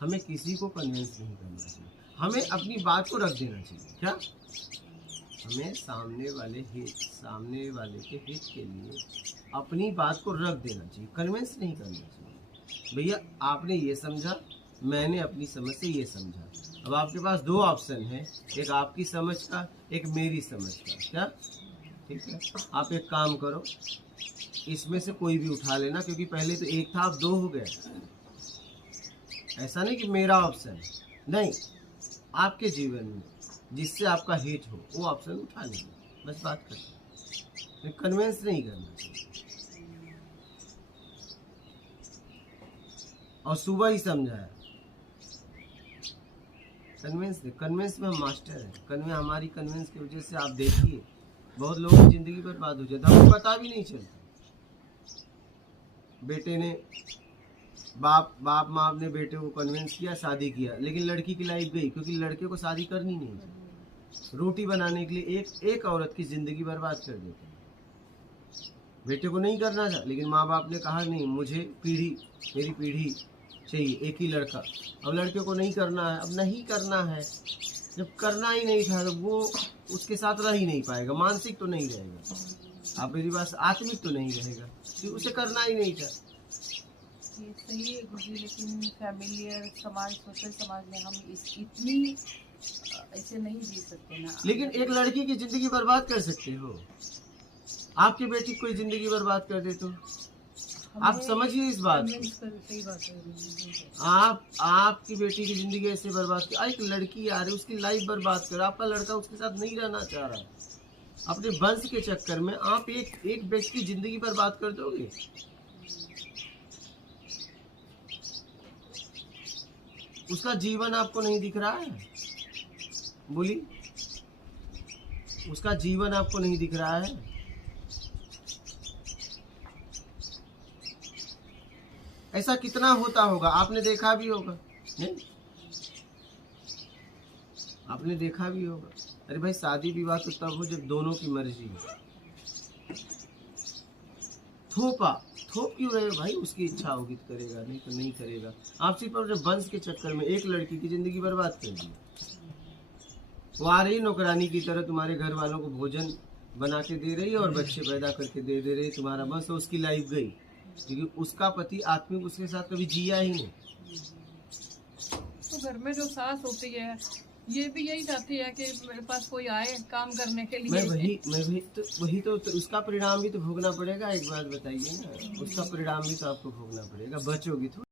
हमें किसी को कन्विंस नहीं करना चाहिए, हमें अपनी बात को रख देना चाहिए। क्या? हमें सामने वाले के हित के लिए अपनी बात को रख देना चाहिए, कन्विंस नहीं करना चाहिए। भैया आपने ये समझा, मैंने अपनी समझ से ये समझा। अब आपके पास दो ऑप्शन है, एक आपकी समझ का, एक मेरी समझ का। क्या? ठीक है, आप एक काम करो, इसमें से कोई भी उठा लेना, क्योंकि पहले तो एक था, अब दो हो गए। ऐसा नहीं कि मेरा ऑप्शन नहीं, आपके जीवन में जिससे आपका हित हो वो ऑप्शन उठा लेना, बस बात करना, कन्विंस नहीं करना चाहिए। और सुबह ही समझाया, कन्विंस में हम मास्टर हैं। हमारी कन्विंस की वजह से आप देखिए बहुत लोगों की जिंदगी बर्बाद हो जाता है, हमको पता भी नहीं चलता। बेटे ने बाप माँ ने बेटे को कन्विंस किया, शादी किया, लेकिन लड़की की लाइफ गई, क्योंकि लड़के को शादी करनी नहीं चाहिए। रोटी बनाने के लिए एक औरत की जिंदगी बर्बाद कर देते हैं। बेटे को नहीं करना था, लेकिन माँ बाप ने कहा नहीं, मुझे मेरी पीढ़ी चाहिए, एक ही लड़का। अब लड़के को नहीं करना है, अब नहीं करना है। जब करना ही नहीं था तो वो उसके साथ रह ही नहीं पाएगा, मानसिक तो नहीं रहेगा, आप मेरी बात, आत्मिक तो नहीं रहेगा, तो उसे करना ही नहीं था। ये सही है गुरुजी, लेकिन फैमिली और समाज, सोशल समाज में हम इतनी ऐसे नहीं जी सकते ना। लेकिन एक लड़की की जिंदगी बर्बाद कर सकते हो, आपके बेटी कोई जिंदगी बर्बाद कर दे तो आप समझिए इस बात को। सही बात है। आपकी बेटी की जिंदगी ऐसे बर्बाद कर, एक लड़की आ रही उसकी लाइफ बर्बाद कर, आपका लड़का उसके साथ नहीं रहना चाह रहा, अपने वंश के चक्कर में आप एक व्यक्ति की जिंदगी बर्बाद कर दोगे। उसका जीवन आपको नहीं दिख रहा है? बोली, उसका जीवन आपको नहीं दिख रहा है? ऐसा कितना होता होगा, आपने देखा भी होगा, नहीं? आपने देखा भी होगा। अरे भाई, शादी विवाह तो तब हो जब दोनों की मर्जी हो। थोप क्यों रहे हो भाई? उसकी इच्छा होगी तो करेगा, नहीं तो नहीं करेगा। आप सिर्फ अपने वंश के चक्कर में एक लड़की की जिंदगी बर्बाद कर दी। वो आ रही नौकरानी की तरह, तुम्हारे घर वालों को भोजन बना के दे रही है और बच्चे पैदा करके दे रही है, तुम्हारा वंश, तो उसकी लाइफ गई, क्योंकि उसका पति आत्मिक उसके साथ कभी जिया ही नहीं। तो घर में जो सास होती है ये भी यही चाहती है कि मेरे पास कोई आए काम करने के लिए। वही तो उसका परिणाम भी तो भोगना पड़ेगा। एक बात बताइए ना, उसका परिणाम भी तो आपको भोगना पड़ेगा, बचोगी थोड़ी।